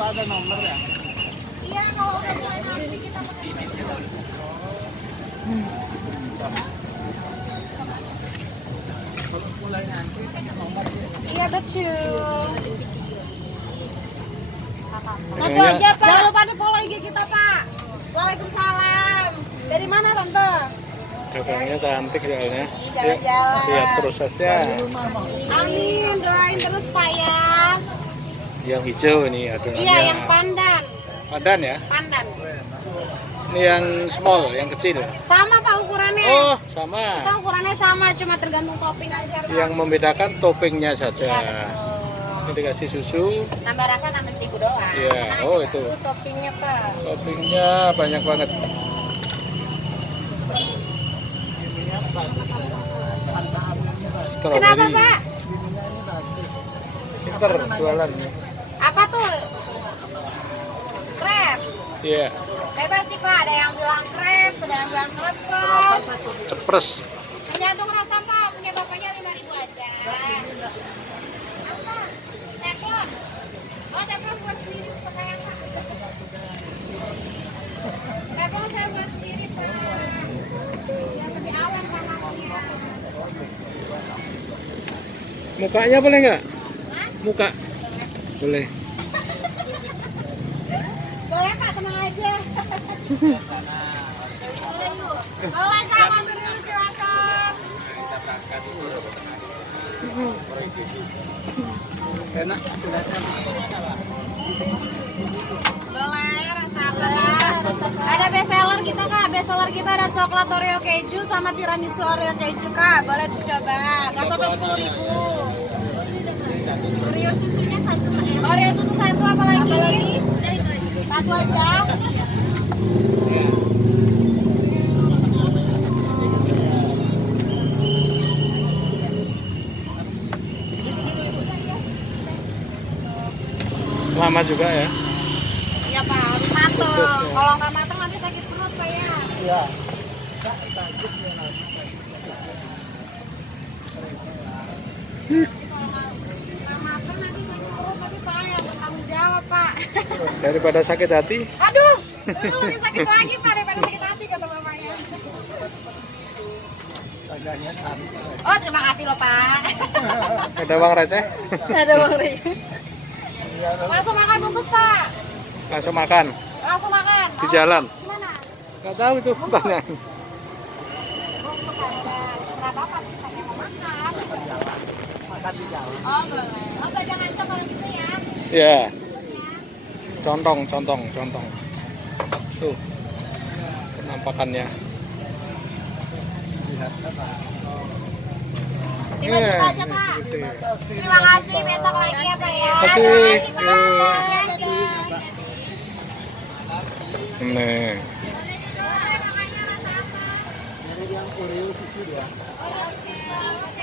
Apa ada nomor ya? Iya, kalau udah mulai nanti kita mesti. Mulai nanti nomor. Iya betul. Satu aja Pak. Jangan lupa di follow IG kita Pak. Waalaikumsalam. Dari mana Tante? Dagangannya cantik soalnya. Jalan-jalan. Lihat prosesnya. Amin, doain terus Pak ya. Yang hijau ini adonannya. Iya, yang pandan. Pandan ya? Pandan. Ini yang small, yang kecil. Sama Pak ukurannya. Oh, sama. Kita ukurannya sama, cuma tergantung topping aja Pak. Yang membedakan toppingnya Iya saja. betul. Ini dikasih susu. Tambah rasa tambah seribu doang. Iya, Nah, oh aja, itu. toppingnya Pak. Toppingnya banyak banget. Kenapa Strawberry. Pak? Pinter jualan. Apa tuh? Crepes. Iya, Bebas sih Pak, ada yang bilang crepes, ada yang bilang crepes. cepres. Tergantung rasa Pak, punya bapaknya 5.000 aja. Apa? Teflon. Oh teflon buat sendiri untuk saya Pak. Teflon saya buat sendiri Pak. Yang lebih awet panasnya. Mukanya boleh nggak? Hah? Muka. Boleh. Boleh Pak, tenang aja. Boleh Kak, mampir dulu silakan. Enak istilahnya. Boleh, rasa apa? Ada best seller kita Kak, best seller kita ada coklat Oreo keju sama tiramisu Oreo keju Kak. Boleh dicoba, nggak sampai 10.000. Oreo susunya satu Kak ya? Oreo susu satu apa lagi? Dari itu aja. Satu aja. Lama juga ya. Iya Pak, harus mateng. Kalau nggak mateng nanti sakit perut Pak ya. Iya. Kalau nggak mateng nanti sakit perut nanti saya bertanggung jawab Pak. Daripada sakit hati. Aduh, terus lebih sakit lagi Pak daripada sakit hati kata bapaknya. Harganya sama. Oh terima kasih loh Pak. Ada uang receh. Ada bang Ri. Langsung makan bungkus Pak. Langsung makan. Langsung makan. Di jalan. Gimana? Nggak tahu itu tanya. Bungkus aja. Kenapa Pak? Saya mau makan. Makan di jalan. Oh boleh. Oh jangan aja kalau gitu ya. Iya. Contong. Tuh. Penampakannya. Lihat apa? 5 juta aja Pak. Terima kasih, besok lagi ya Pak ya. Terima Terima kasih. kasih Pak. Nih. Dari yang Oreo susu dia. Oke.